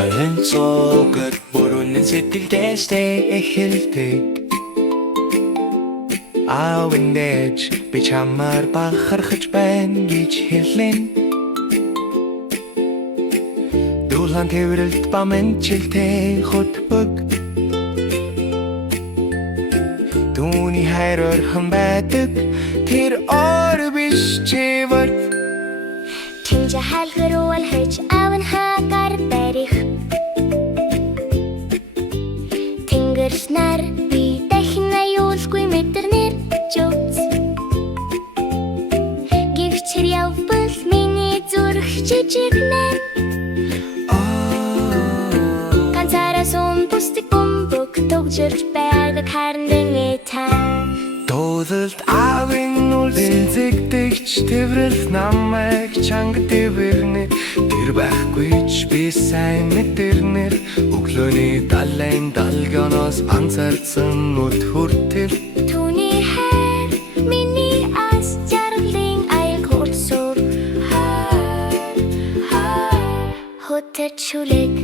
Янцогт бүрүүнэн сэтгэлдээстэй эхэлдэг Аавын дэж би чамаар бахархаж байна гэж хэлэн Дулаан тэрэлт ба мэнчилтэй хөтбөг Түүний хайрорхон байдаг тэр ор биш чивэр Чинжа халгаруул хэж аван хагар барих Тэнгэрснар би дахина юулгүй мэдэрнэр жууц Гэвчэр явбал миний зүрх жижигнэр Ганцаараа сум бусдыг бөмбөг тогжирч байдаг харин дэнгэй та Дуулалт аавын үлдэн зэгдэгч тэврэл намайг чанга дэвэрнэ Тэр байхгүй ч би сайн мэдэрнэр Өглөөний далайн далгоноос анзаарсан нүд хүртэл Түүний хайр миний ас жаргалын аяг хурцсуур Хөтөр чүлэг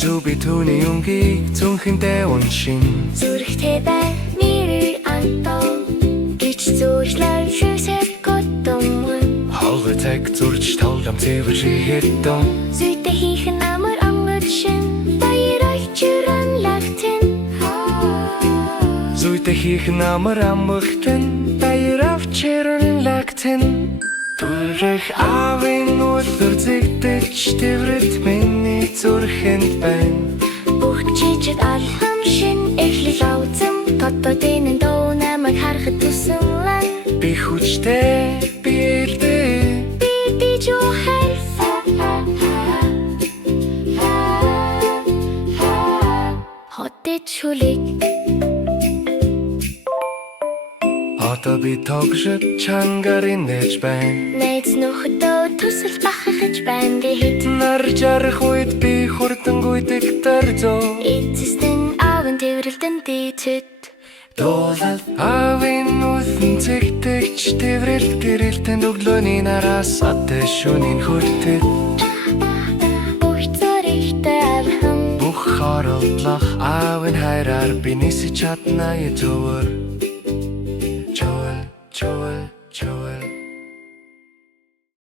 Зүби түүний өнгийг зүнхэндээ уншин Зүрхтэй бай нэрээр антоо Гэж зүрхлэр шүсэт готомын Холготэг зурж тавлам цэвэршихэд дом Зүйтэй хийх нь амар ангар шин Баяр ойчран лагтэн Зүйтэй хийх намар амгтэн Баяр авчран лагтэн Түрэх аавын үлдэр зэгдэж Тэврэлт миний зүрхэнд байна Бүх жижиг алхам шин эхлэл авцам Тододын дөө намайг харахад тусанлан Би хүчтэй билдэ Би жохэр Хотод чүлэг Одоо би тогшод чангарын нэж байна Найз нөхөдөө тусал бахархаж байна гэхэд Нар жарах үед би хурдангүйдэг дөрзөө Эцэстэн аавын тэврэлтэн дийтэд Дуулалт аавын үлдэн зэгдэгч Тэврэлт гэрэлтэн өглөөний нараас Атэ шөнийн хүртэл Бүх зоригтой алхам Бүх хоролдлох аавын хайраар би нисэж чадна ятуур Чуул